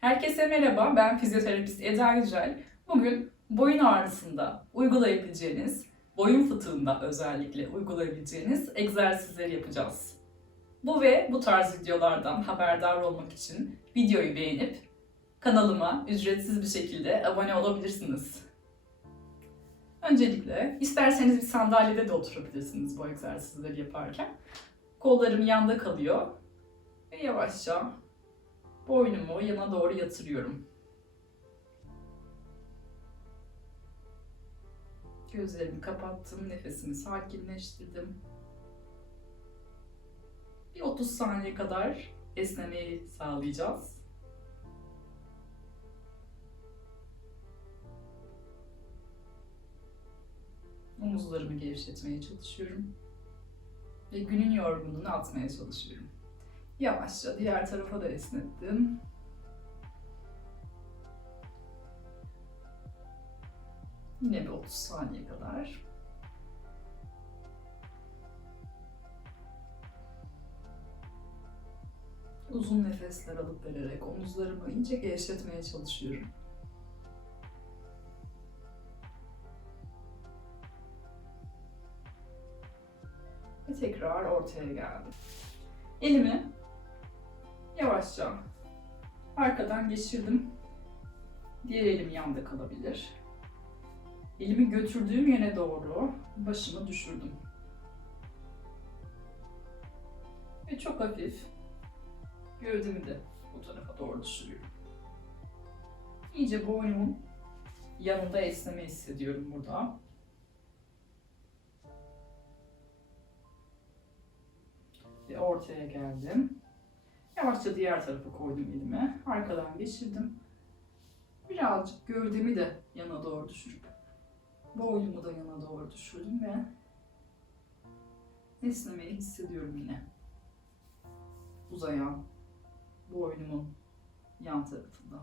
Herkese merhaba, ben fizyoterapist Eda Yücel. Bugün boyun ağrısında uygulayabileceğiniz, boyun fıtığında özellikle uygulayabileceğiniz egzersizleri yapacağız. Bu ve bu tarz videolardan haberdar olmak için videoyu beğenip kanalıma ücretsiz bir şekilde abone olabilirsiniz. Öncelikle isterseniz bir sandalyede de oturabilirsiniz bu egzersizleri yaparken. Kollarım yanda kalıyor ve yavaşça boynumu yana doğru yatırıyorum. Gözlerimi kapattım, nefesimi sakinleştirdim. Bir 30 saniye kadar esnemeyi sağlayacağız. Omuzlarımı gevşetmeye çalışıyorum. Ve günün yorgunluğunu atmaya çalışıyorum. Yavaşça diğer tarafa da esnettim. Yine bir 30 saniye kadar. Uzun nefesler alıp vererek omuzlarımı ince gevşetmeye çalışıyorum. Ve tekrar ortaya geldim. Elimi yavaşça arkadan geçirdim. Diğer elim yanda kalabilir. Elimi götürdüğüm yöne doğru başımı düşürdüm. Ve çok hafif gövdemi de bu tarafa doğru düşürüyorum. İyice boynumun yanında esneme hissediyorum burada. Ve ortaya geldim. Yavaşça diğer tarafa koydum elimi. Arkadan geçirdim. Birazcık gövdemi de yana doğru düşürüp boynumu da yana doğru düşürdüm ve esnemeyi hissediyorum yine. Uzayan boynumun yan tarafında.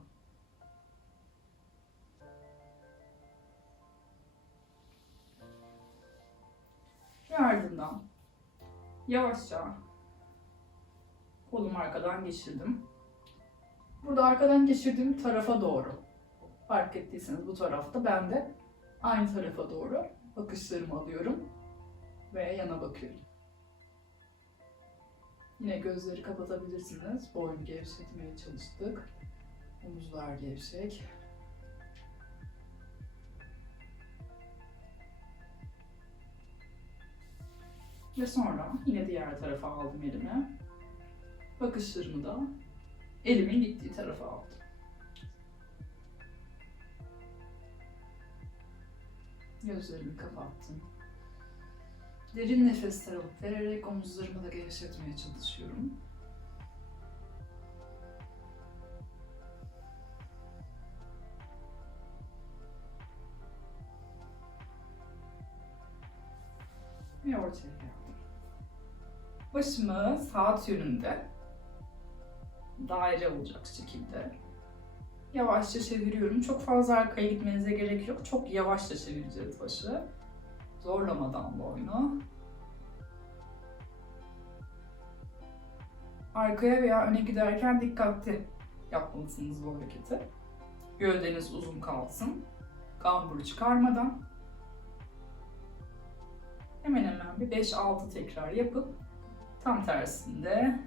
Ve ardından yavaşça kolumu arkadan geçirdim. Burada arkadan geçirdiğim tarafa doğru. Fark ettiyseniz bu tarafta ben de aynı tarafa doğru bakışlarımı alıyorum ve yana bakıyorum. Yine gözleri kapatabilirsiniz. Boynu gevşetmeye çalıştık. Omuzlar gevşek. Ve sonra yine diğer tarafa aldım elimi. Bakışlarımı da elimin gittiği tarafa aldım. Gözlerimi kapattım. Derin nefesler alıp vererek omuzlarımı da gevşetmeye çalışıyorum. Ve ortaya geldim. Başımı saat yönünde daire olacak şekilde yavaşça çeviriyorum. Çok fazla arkaya gitmenize gerek yok. Çok yavaşça çevireceğiz başı. Zorlamadan boynu. Arkaya veya öne giderken dikkatli yapmalısınız bu hareketi. Gövdeniz uzun kalsın. Kamburu çıkarmadan. Hemen hemen bir 5-6 tekrar yapıp tam tersinde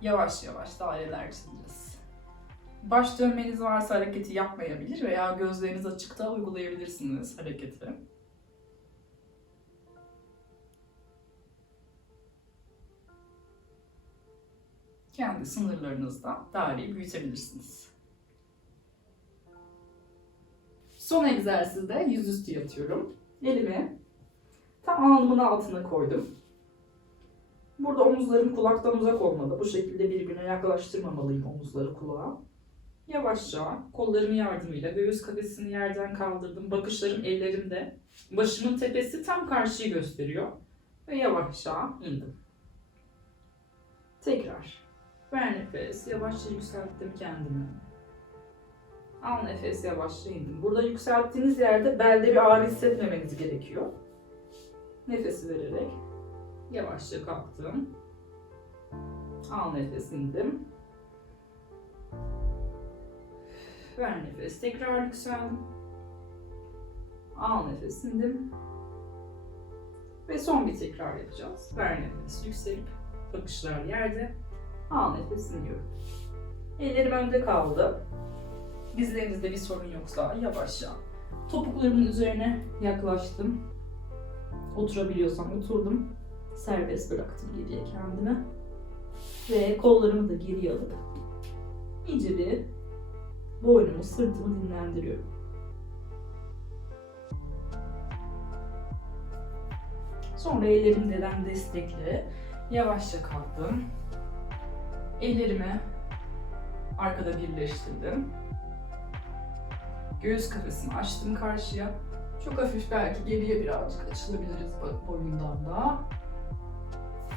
yavaş yavaş daireler çizeceğiz. Baş dönmeniz varsa hareketi yapmayabilir veya gözleriniz açıkta uygulayabilirsiniz hareketi. Kendi sınırlarınızda daireyi büyütebilirsiniz. Son egzersizde yüzüstü yatıyorum. Elimi tam alnımın altına koydum. Burada omuzlarım kulaktan uzak olmalı. Bu şekilde birbirine yaklaştırmamalıyım omuzları kulağa. Yavaşça kollarımın yardımıyla göğüs kafesini yerden kaldırdım. Bakışlarım ellerimde. Başımın tepesi tam karşıyı gösteriyor. Ve yavaşça indim. Tekrar. Ver nefes. Yavaşça yükselttim kendimi. Al nefes. Yavaşça indim. Burada yükselttiğiniz yerde belde bir ağrı hissetmemeniz gerekiyor. Nefesi vererek yavaşça kalktım. Al nefes indim. ver nefes. Tekrar yükseldim. Al nefes, indim. Ve son bir tekrar yapacağız. Ver nefes, yükselip bakışlar yerde. Al nefes, iniyorum. Ellerim önde kaldı. Dizlerinizde bir sorun yoksa yavaşça topuklarımın üzerine yaklaştım. Oturabiliyorsam oturdum. Serbest bıraktım geriye kendimi. Ve kollarımı da geriye alıp iyice bir boynumu, sırtımı dinlendiriyorum. Sonra ellerimden destekle yavaşça kalktım. Ellerimi arkada birleştirdim. Göğüs kafesini açtım karşıya. Çok hafif belki geriye birazcık açılabiliriz bo- boyundan da.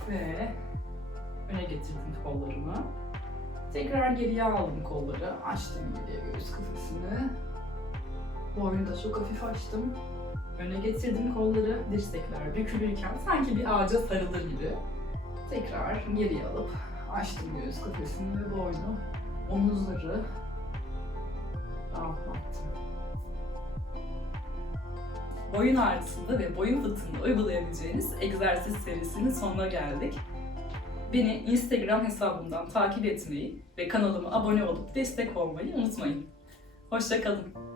Ve öne getirdim kollarımı. Tekrar geriye aldım kolları. Açtım geriye göğüs kafesini. Boynu da çok hafif açtım. Öne getirdim kolları. Dirsekler bükülürken sanki bir ağaca sarılır gibi. Tekrar geriye alıp açtım göğüs kafesini ve boynu, omuzları rahatlattım. Boyun ağrısında ve boyun fıtığında uygulayabileceğiniz egzersiz serisinin sonuna geldik. Beni Instagram hesabımdan takip etmeyi ve kanalıma abone olup destek olmayı unutmayın. Hoşçakalın.